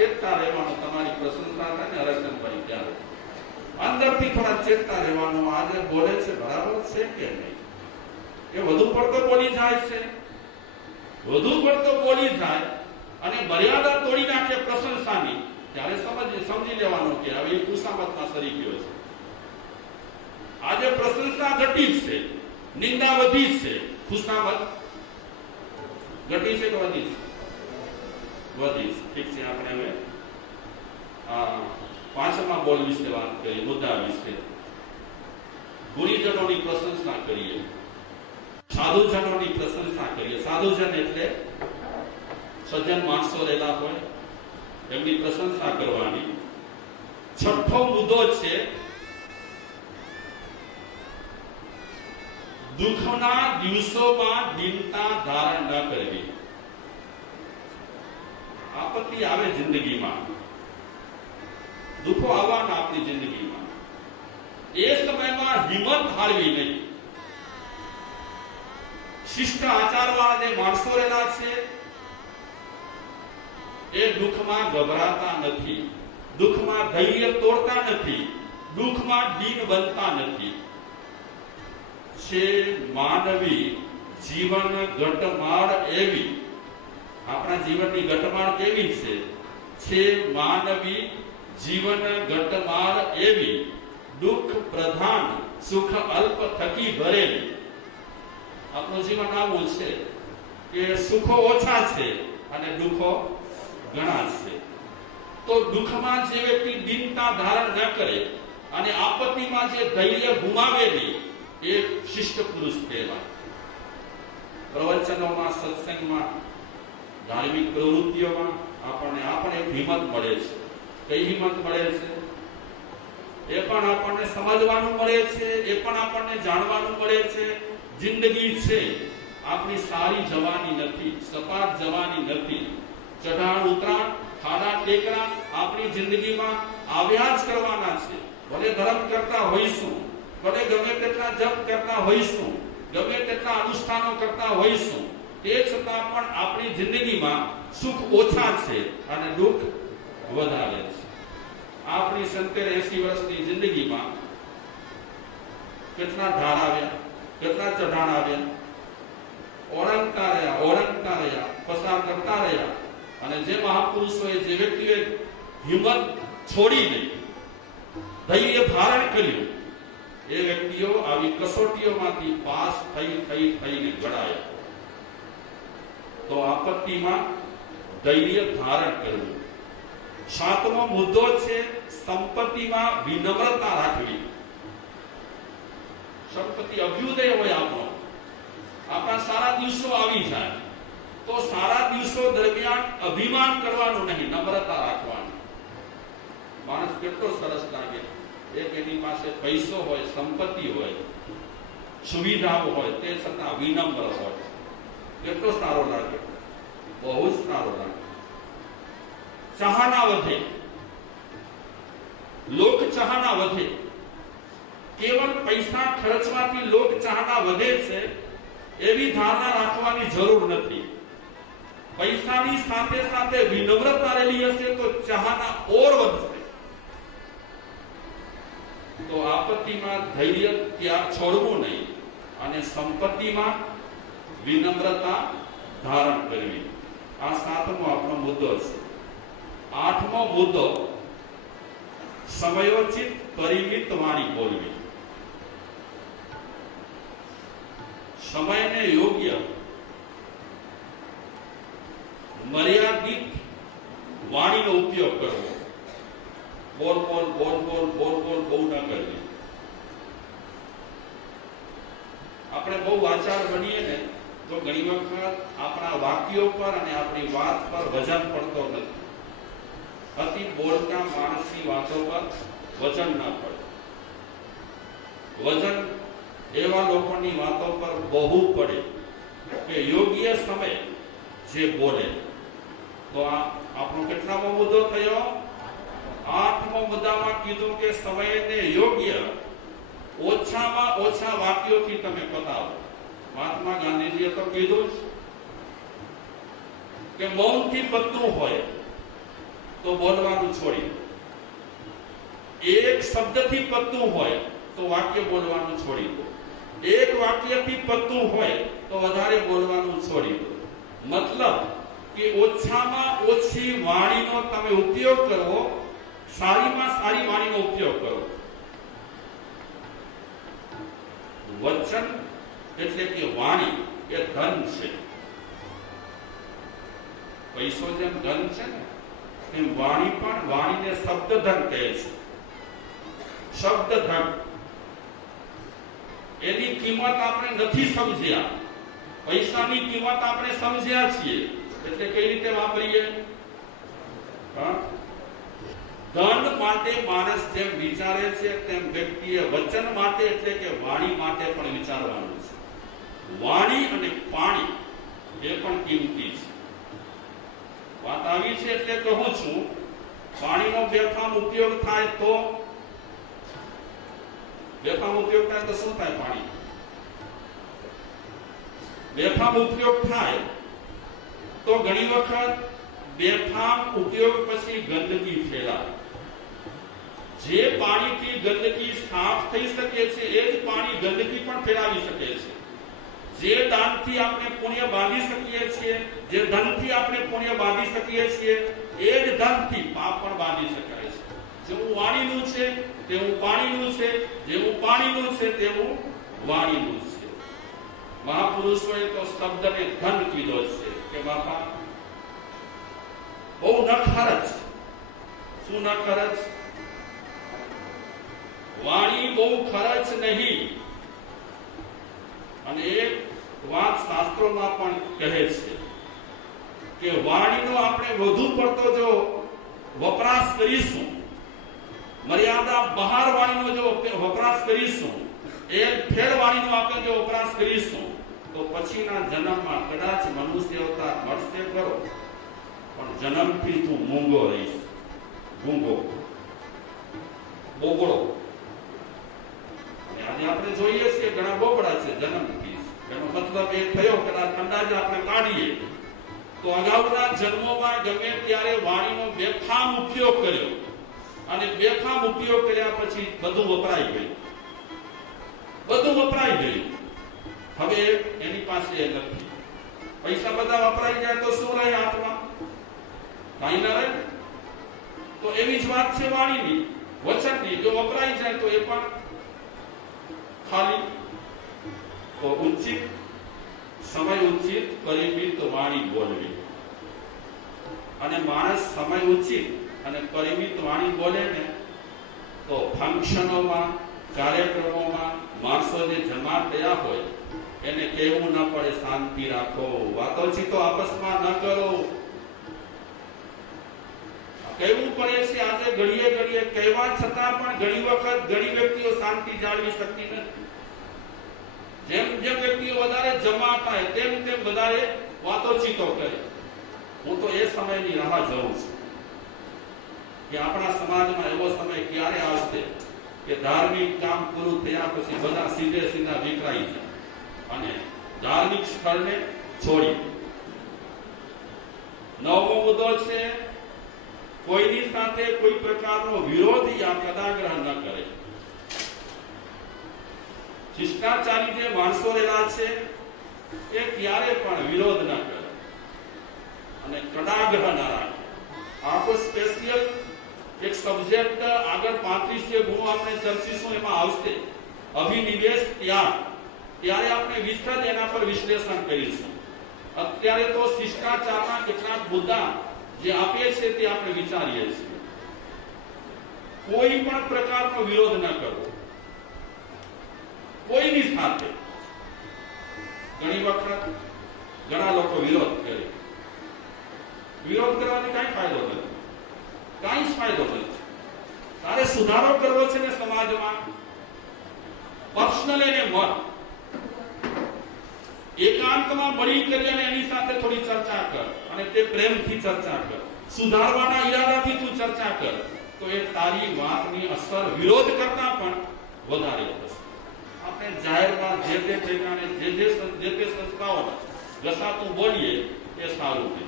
ચેતતા રહેવાનું, તમારી પ્રશંસા થાય ને રચન ભાઈ ત્યારે અંદરથી થોડા ચેતતા રહેવાનું, આજે બોલે છે બરાબર છે કે નહીં, એ વધુ પડતો બોલી જાય છે, વધુ પડતો બોલી જાય અને મર્યાદા તોડી નાખે પ્રશંસાની, ત્યારે સમજી લેવાનું કે હવે એ ખુશામતમાં સરી ગયો છે. આજે પ્રશંસા ઘટી છે, નિંદા વધી છે, ખુશામત ઘટી છે કે વધી છે? વધી છે. ઠીક છે, આપણે હવે પાંચમા બોલ વિશે વાત કરીએ, મુદ્દા વિશે. ગુણીજનોની પ્રશંસા કરીએ, સાધુજનોની પ્રશંસા કરીએ. સાધુજન એટલે સજ્જન માણસો રહેલા હોય, એમની પ્રશંસા કરવાની. છઠ્ઠો મુદ્દો છે દુઃખના દિવસોમાં દીનતા ધારણ ન કરવી. આપત્તિ આવે જિંદગીમાં, દુઃખો આવવાના આપણી જિંદગીમાં, એ સમયમાં હિંમત હારવી નહીં. શિષ્ટ આચારવાળા જે માણસો રહેલા છે એ દુઃખમાં ગભરાતા નથી, દુઃખમાં ધૈર્ય તોડતા નથી, દુઃખમાં દીન બનતા નથી. છે માનવી જીવન ઘટમાળ એવી, આપણા જીવનની ઘટમાળ કેવી છે માનવી જીવન ઘટમાળ એવી, દુઃખ પ્રધાન સુખ અલ્પ થકી ભરેલી. આપણું જીવન આવું છે કે સુખો ઓછા છે અને દુઃખો ઘણા છે. તો દુઃખમાં જે વ્યક્તિ દીનતા ધારણ ન કરે અને આપત્તિમાં જે ધૈર્ય ગુમાવેલી, એ શિષ્ટ પુરુષ કહેવાય. પ્રવચનોમાં, સત્સંગમાં, ધાર્મિક પ્રવૃત્તિઓમાં આપણને એક હિંમત મળે છે. કઈ હિંમત મળે છે? એ પણ આપણને સમજવાનું મળે છે, એ પણ આપણને જાણવાનું મળે છે. જિંદગી છે આપણી સારી જવાની નથી, સપાટ જવાની નથી. ચઢાણ ઉતરાણ, ખાડા ટેકરા આપણી જિંદગીમાં આવ્યા જ કરવાના છે. ભલે ધર્મ કરતા હોઈશું, ભલે ગમે તેટલા જપ કરતા હોઈશું, ગમે તેટલા અનુષ્ઠાનો કરતા હોઈશું, તે છતાં પણ આપણી જિંદગીમાં સુખ ઓછા છે અને દુઃખ વધારે છે. આપણી 70-80 વર્ષની જિંદગીમાં કેટલા ઢાળ આવ્યા, કેટલા ચઢાણ આવ્યા, ઓળંગતા રહ્યા, પસાર કરતા રહ્યા. અને જે મહાપુરુષોએ, જે વ્યક્તિઓએ હિંમત છોડી નહીં, ધૈર્ય ધારણ કર્યું, એ વ્યક્તિઓ આવી કસોટીઓમાંથી પાસ થઈને ઘડાયા. તો આપત્તિમાં ધૈર્ય ધારણ કરવું. સાતમો મુદ્દો છે સંપત્તિમાં વિનમ્રતા રાખવી. સંપત્તિ અભ્યુદય હોય આપણો, આપણા સારા દિવસો આવી જાય તો સારા દિવસો દરમિયાન અભિમાન કરવાનું નહીં, નમ્રતા રાખવાનું. માણસ કેટલો સરસ લાગે, એક એની પાસે પૈસો હોય, સંપત્તિ હોય, સુવિધાઓ હોય, તે છતાં વિનમ્ર હોય, કેટલો સારો લાગે, બહુ જ સારો લાગે. ચાહના વધે, લોક ચાહના વધે. કેવળ પૈસા ખર્ચવાથી લોક ચાહના વધે છે એવી ધારણા રાખવાની જરૂર નથી. પૈસાની સાથે સાથે વિનમ્રતા રહેલી હશે તો ચાહના ઓર વધશે. તો આપત્તિમાં ધૈર્ય ત્યાં છોડવું નહીં અને સંપત્તિમાં વિનમ્રતા ધારણ કરવી. આ સાતમો આપણો મુદ્દો છે. આઠમો મુદ્દો સમયોચિત પરિમિત વાણી બોલવી. સમયને યોગ્ય મર્યાદિત વાણીનો ઉપયોગ કરવો. બોલ બહુ ન કરવી. આપણે બહુ વાચાળ બનીએ ને તો ઘણી વખત આપણા વાક્યો પર અને આપણી વાત પર વજન પડતો નથી. અતિ બોલતા માણસની વાતો પર વજન ના પડે. વજન એવા લોકોની વાતો પર બહુ પડે કે યોગ્ય સમય જે બોલે. તો આ આપણો કેટલામો મુદ્દો થયો? આઠમો મુદ્દામાં કીધું કે સમયને યોગ્ય ઓછામાં ઓછા વાક્યોથી તમે પતાવો. મહાત્મા ગાંધીજીએ તો કીધું કે મૌનથી પતવું હોય તો બોલવાનું છોડી દો. એક શબ્દથી પતતું હોય તો વાક્ય બોલવાનું છોડી દો. એક વાક્યથી પતતું હોય તો વધારે બોલવાનું છોડી દો. મતલબ કે ઓછામાં ઓછી વાણીનો તમે ઉપયોગ કરો, સારીમાં સારી વાણીનો ઉપયોગ કરો. વચન એટલે કે વાણી એ ધન છે. પૈસો જેમ ધન છે ને એમ વાણી પણ, વાણીને શબ્દ ધન કહે છે. શબ્દ ધન, એની કિંમત આપણે નથી સમજ્યા. પૈસાની કિંમત આપણે સમજ્યા છીએ, એટલે કઈ રીતે વાપરીએ? ધન માટે માણસ જેમ વિચારે છે તેમ વ્યક્તિએ વચન માટે એટલે કે વાણી માટે પણ વિચારવાનું છે. વાણી અને પાણી એ પણ કિંમતી છે. વાત આવી છે એટલે કહું છું, પાણીનો બેફામ ઉપયોગ થાય તો, બેફામ ઉપયોગ થાય તો શું થાય? પાણી બેફામ ઉપયોગ થાય તો ઘણી વખત બેફામ ઉપયોગ પછી ગંદકી ફેલાય. જે પાણીથી ગંદકી સાફ થઈ શકે છે એ જ પાણી ગંદકી પણ ફેલાવી શકે છે. જે દાનથી આપણે પુણ્ય બાંધી શકીએ છીએ, જે ધનથી આપણે પુણ્ય બાંધી શકીએ છીએ, એ જ ધનથી પાપ પણ બાંધી શકાય છે. જેવું વાણીનું છે તેવું પાણીનું છે, જેવું પાણીનું છે તેવું વાણીનું છે. મહાપુરુષોએ તો શબ્દને ધન કીધો છે કે બાપા બહુ ન ખર્ચ. શું ન ખર્ચ? વાણી બહુ ખર્ચ નહીં. અને એક વાત શાસ્ત્રોમાં પણ કહે છે કે વાણીનો આપણે વધુ પડતો જો વપરાશ કરીશું, મર્યાદા બહાર વાણીનો જો વપરાશ કરીશું, એ ફેર વાણીનો આપણે જો વપરાશ કરીશું તો પછીના જન્મમાં કદાચ મનુષ્ય અવતાર મળશે ખરો, પણ જન્મથી તું મૂંગો રહીશ. ગૂંગો, બોગળો. આજે આપણે જોઈએ છીએ ઘણા બોબડા છે જન્મથી. એનો મતલબ એ થયો કદાચ અંદાજ આપણે કાઢીએ તો અગાઉના જન્મોમાં ગમે ત્યારે વાણીનો બેફામ ઉપયોગ કર્યો, અને બેફામ ઉપયોગ કર્યા પછી બધું વપરાઈ ગયું. બધું વપરાઈ ગયું. હવે એની પાસે એ નથી. પૈસા બધા વપરાઈ જાય તો શું રહે હાથમાં? કાંઈ ના રહે. તો એવી જ વાત છે વાણીની, વચનની. જો વપરાઈ જાય તો એ પણ ખાલી. તો ઉચિત સમય, ઉચિત પરિમિત વાણી બોલવી. અને માણસ સમય ઉચિત અને પરિમિત વાણી બોલે ને તો ફંક્શનોમાં, કાર્યક્રમોમાં માણસો જે જમા થયા હોય એને કહેવું ન પડે શાંતિ રાખો, વાતોચીતો આપસમાં ન કરો. કહેવું પડે છે. આજે ઘડીએ ઘડીએ કહેવા છતાં પણ ઘણી વખત ઘણી વ્યક્તિઓ શાંતિ જાળવી શકતી નથી. જેમ જેમ વ્યક્તિઓ વધારે જમા થાય તેમ તેમ વધારે વાતોચીતો કરે. હું તો એ સમયની રાહ જોઉં છું કે આપણા સમાજમાં એવો સમય ક્યારે આવશે કે ધાર્મિક કામ પૂરું થયા પછી બધા સીધે સીધા વિખરાઈ જાય અને ધાર્મિક સ્થળને છોડી. નવમો મુદ્દો છે, કોઈની સાથે કોઈ પ્રકારનો વિરોધ યા કદાગ્રહ ન કરે. શિષ્ટાચારી જે માણસો રહેલા છે એ ક્યારે પણ વિરોધ ન કરે અને કદાગ્રહ ન રાખે. આખો સ્પેશિયલ એક સબ્જેક્ટ આગળ 35 ગુણો આપણે ચર્ચીશું, એમાં આવશે અભિનિવેશ ત્યાગ. ત્યારે આપણે વિસ્તૃત એના પર વિશ્લેષણ કરીશું. અત્યારે તો શિષ્ટાચારના કેટલાક મુદ્દા જે આપીએ છીએ તે આપણે વિચારીએ છીએ. કોઈ પણ પ્રકારનો વિરોધ ન કરવો કોઈની સાથે. ઘણી વખત ઘણા લોકો વિરોધ કરે. વિરોધ કરવાથી કઈ ફાયદો નથી, કઈ જ ફાયદો નથી. તારે સુધારો કરવો છે ને સમાજમાં, પક્ષને લઈને મત એકાંતમાં મળી કરી અને એની સાથે થોડી ચર્ચા કર, અને તે પ્રેમથી ચર્ચા કર, સુધારવાના ઈરાદાથી તું ચર્ચા કર, તો એ તારી વાતની અસર વિરોધ કરતા પણ વધારે થશે. આપણે જાહેરમાં જે તે ઠેકાણે જે તે સંસ્થાઓના ઘસાતું બોલીએ એ સારું છે.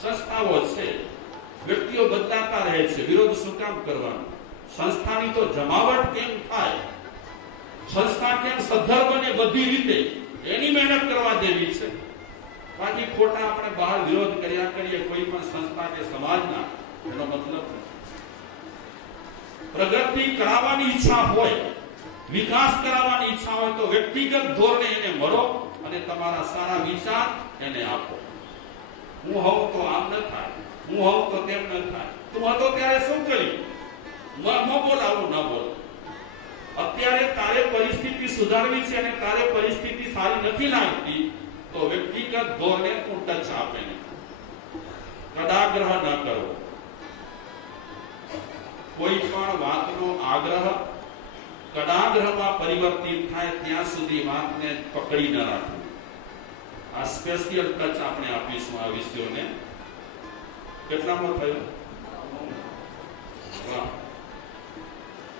સંસ્થાઓ છે વ્યક્તિઓ બદલાતા રહે છે. વિરોધ શું કામ કરવાનો? સંસ્થાની તો જમાવટ કેમ થાય, સંસ્થા કેમ સદ્ધર બને, બધી રીતે એની મહેનત કરવા જેવી છે. બાકી ખોટા આપણે બહાર વિરોધ કર્યા કરીએ કોઈ પણ સંસ્થા કે સમાજના, એનો મતલબ નથી. પ્રગતિ કરાવવાની ઈચ્છા હોય, વિકાસ કરાવવાની ઈચ્છા હોય તો વ્યક્તિગત ધોરણે એને મળો અને તમારા સારા વિચાર એને આપો. હું હોઉં તો આમ ન થાય, હું હોઉં તો તેમ ન થાય, તું હતો ત્યારે શું કર્યું, ન બોલ, આવું ન બોલ. અત્યારે તારે પરિસ્થિતિ સુધારવી છે અને તારે પરિસ્થિતિ સારી નથી લાગતી તો વ્યક્તિગત ધોરણે તું ટચ આપે નહીં. કદાગ્રહ ન કરવો. કોઈ પણ વાતનો આગ્રહ કદાગ્રહમાં પરિવર્તિત થાય ત્યાં સુધી વાતને પકડી ન રાખવી. આ સ્પેશિયલ ટચ આપણે આપીશું આ વિષયોને. કેટલામાં થયું?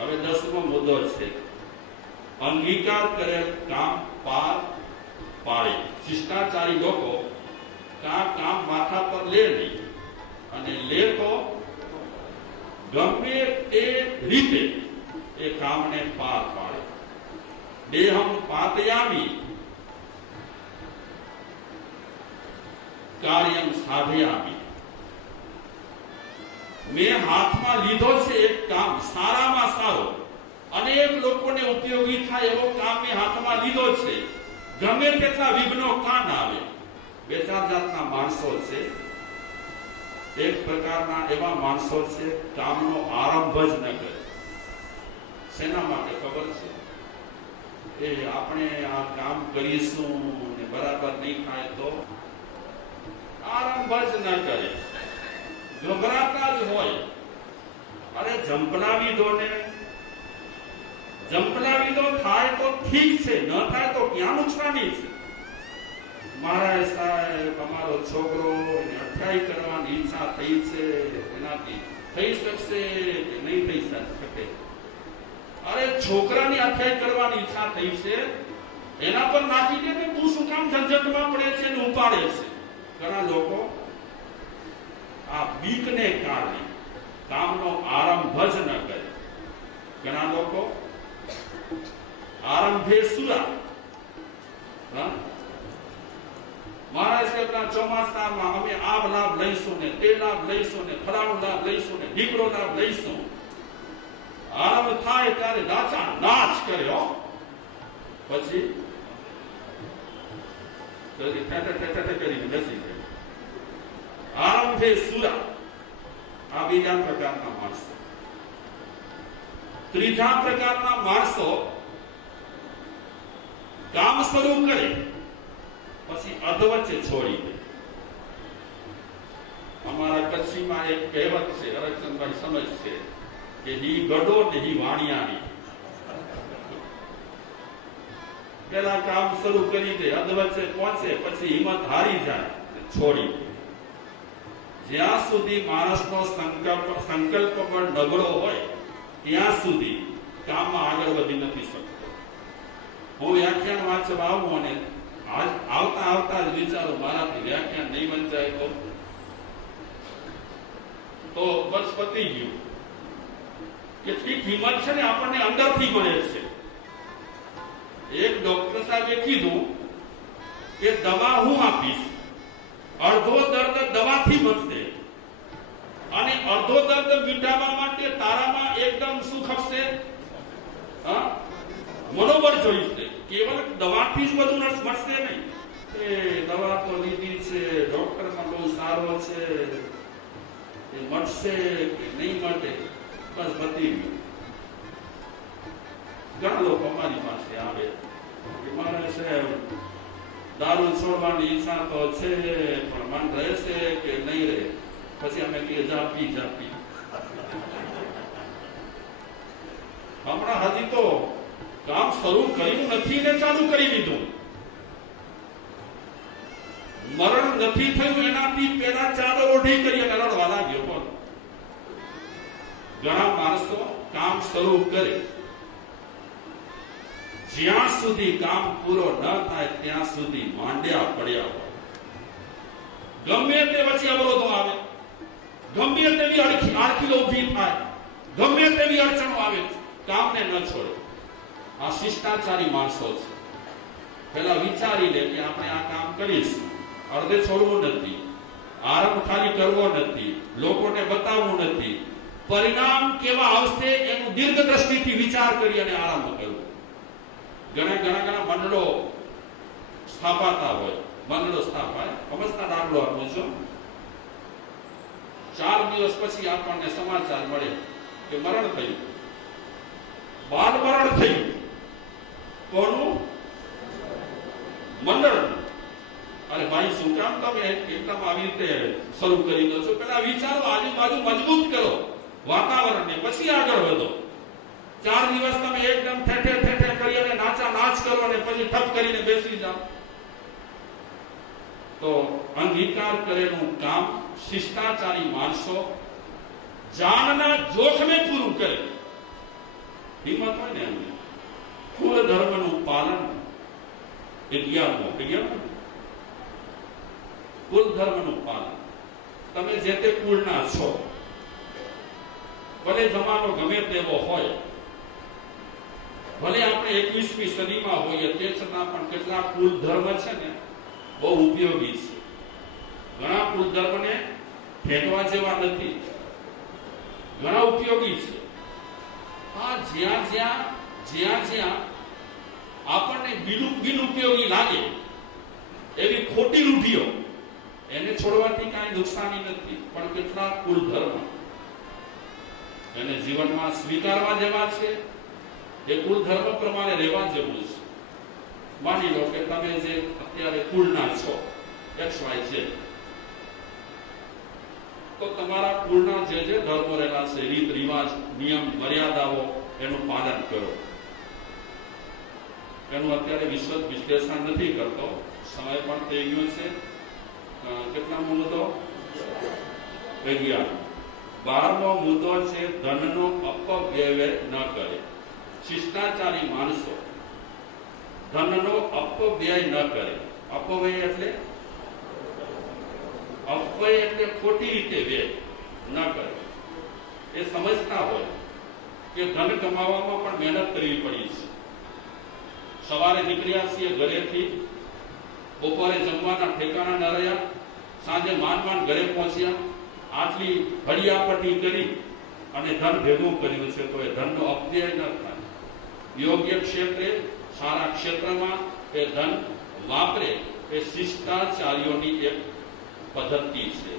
હવે 10મો મુદ્દો છે અંગીકાર કરેલ કામ પાર પાડે. શિષ્ટાચારી લોકો કામ માથા પર લે નહીં, અને લે તો ગમે તે રીતે એ કામને પાર પાડે. દેહમ પાતયામી કાર્યમ સાધયામી. મેં હાથમાં લીધો છે એક કામ, સારામાં સારો, અનેક લોકોને ઉપયોગી થાય એવો કામ મેં હાથમાં લીધો છે. ગમે તેટલા વિઘ્નો કાન આવે. બે ચાર જાતના માણસો છે. એક પ્રકારના એવા માણસો છે કામનો આરંભ જ ન કરે. શેના માટે ખબર છે? એ આપણે આ કામ કરીશું ને બરાબર નહીં થાય તો આરંભ જ ન કરે, ગભરાતા જ હોય. અરે જંપલાવી દો ને, જંપલાવી દો, થાય તો ઠીક છે, ન થાય તો ક્યાં નુકસાની છે? મહારાજ સાહેબ, અમારો છોકરો 28 કરવાની ઈચ્છા થઈ છે, એનાથી થઈ શકશે કે નહીં થઈ શકે? અરે છોકરાની 28 કરવાની ઈચ્છા થઈ છે, એના પર નાખી દે ને, તું શું કામ ઝંઝટમાં પડે છે ને ઉપાડે છે? ઘણા લોકો આ બીકને કારણે કામનો આરંભ જ ન કરે. ઘણા લોકો આરંભે સુરા. મહારાજ સાહેબના ચોમાસામાં અમે આ લાભ લઈશું ને તે લાભ લઈશું ને ફલાણો લાભ લઈશું ને ઢીકડો લાભ લઈશું. આરંભ થાય ત્યારે નાચા નાચ કર્યો, પછી કરીને બેસી ગયો. આરંભે સુરા. આ બીજા પ્રકારના માણસો. ત્રીજા પ્રકારના માણસો કામ શરૂ કરે પછી અધવચ્ચે છોડી દે. અમારા કચ્છીમાં એક કહેવત છે, હરચંદભાઈ સમજ છે કે હી ગઢો ને હી વાણિયાની. પેલા કામ શરૂ કરી દે, અધવચ્ચે પહોંચે, પછી હિંમત હારી જાય, છોડી દે. જ્યાં સુધી માણસનો સંકલ્પ પણ નબળો હોય ત્યાં સુધી કામમાં આગળ વધી નથી શકતો. હું વ્યાખ્યાન વાંચવા આવું અને આવતા આવતા જ વિચારો મારાથી વ્યાખ્યાન નહીં વંચાય તો બસ પતી ગયું. કેટલીક હિંમત છે ને આપણને અંદરથી મળે છે. એક ડોક્ટર સાહેબે કીધું કે દવા હું આપીશ, અડધો દર્દ દવાથી બચશે અને અડધો દર્દ મિટાવવા માટે તારામાં એકદમ શું ખપશે? મનોબળ જોઈશે. કેવલ દવાથી જ બધું મળશે નહીં. એ દવા તો લીધી છે, ડોક્ટરમાં બહુ સારો છે, એ મળશે કે નહીં મળે, બસ બધી ગયું. ઘણા લોકો અમારી પાસે આવે કે મારા સાહેબ દારૂ છોડવાની ઈચ્છા તો છે પણ મન રહેશે કે નહીં રહે? પછી અમે કહીએ જાપી જાપી. હમણાં હજી તો કામ શરૂ કર્યું નથી ને ચાલુ કરી દીધું. મરણ નથી થયું એનાથી પેલા ચાલો ઓઢી કરી અને રડવા લાગ્યો. બોલ, ઘણા માણસો કામ શરૂ કરે, જ્યાં સુધી કામ પૂરો ન થાય ત્યાં સુધી માંડ્યા પડ્યા હોય. ગમે તે પછી અવરોધો આવે, ગમે તેવી આડખીલો ઊભી થાય, ગમે તેવી અડચણો આવે, કામને ન છોડે. આ શિષ્ટાચારી માણસો છે. પેલા વિચારી લે કે આપણે આ કામ કરીશું, અડધે છોડવું નથી, આરંભ ખાલી કરવો નથી, લોકોને બતાવવું નથી, પરિણામ કેવા આવશે એનું દીર્ઘ દ્રષ્ટિથી વિચાર કરી અને આરંભ કરવો. ઘણા મંડળો સ્થાપાતા હોય, મંડળો સ્થાપાય. સમજતા દાખલો આપું છું. 4 દિવસ પછી આપણને સમાચાર મળે કે મરણ થયું, બાળ મરણ થયું. કોનું? મંડળ. અરે ભાઈ, શું કામ તમે એકદમ આવી રીતે શરૂ કરી દો છો? પેલા વિચારો, આજુબાજુ મજબૂત કરો વાતાવરણને, પછી આગળ વધો. 4 દિવસ તમે એકદમ ઠેઠે કરી અને નાચ કરો અને પછી ઠપ કરીને બેસી જાઓ તો અંગીકાર કરેલું કામ શિષ્ટાચારી માણસો જાનના જોખમે પૂરું કરે. હિંમત હોય ને એમને. કુલ ધર્મનું પાલન 11 કુલ ધર્મનું પાલન. તમે જે તે કુળના છો, ભલે જમાનો ગમે તેવો હોય, ભલે આપણે 21મી સદીમાં હોઈએ, તે છતાં પણ કેટલાક કુલ ધર્મ છે ને બહુ ઉપયોગી છે. ઘણા કુલ ધર્મને ફેંકવા જેવા નથી, ઘણા ઉપયોગી છે. આ જ્યાં આપણને બિનઉપયોગી લાગે એવી ખોટી રૂઢીઓ, એને છોડવાથી કાંઈ નુકસાની નથી. પણ કેટલાક કુલ ધર્મ એને જીવનમાં સ્વીકારવા જેવા છે, એ કુલ ધર્મ પ્રમાણે રહેવા જેવું છે. માની લો કે તમે જે અત્યારે કુળના છો XYZ, તો તમારા કુળના જે ધર્મો રહેલા છે, રીત રિવાજ, નિયમ, મર્યાદાઓ, એનું પાલન કરો. એનું અત્યારે વિશદ વિશ્લેષણ નથી કરતો, સમય પણ થઈ ગયો છે. કેટલા મુદ્દો? 11. 12મો મુદ્દો છે ધનનો અપવ્યય ન કરે. શિષ્ટાચારી માણસો ધનનો અપવ્યય ન કરે. અપવ્યય એટલે ખોટી રીતે વ્યય ન કરે. એ સમજતા હોય કે ધન કમાવામાં પણ મહેનત કરવી પડી છે. સવારે નીકળ્યા છીએ ઘરેથી, બપોરે જમવાના ઠેકાણા ન રહ્યા, સાંજે માંડ ઘરે પહોંચ્યા, આટલી હડિયાપટ્ટી કરી અને ધન ભેગું કર્યું છે, તો એ ધનનો અપવ્યય ન થાય. યોગ્ય ક્ષેત્રે, સારા ક્ષેત્રમાં એ ધન વાપરે, એ શિષ્ટાચાર્યોની એક પદ્ધતિ છે.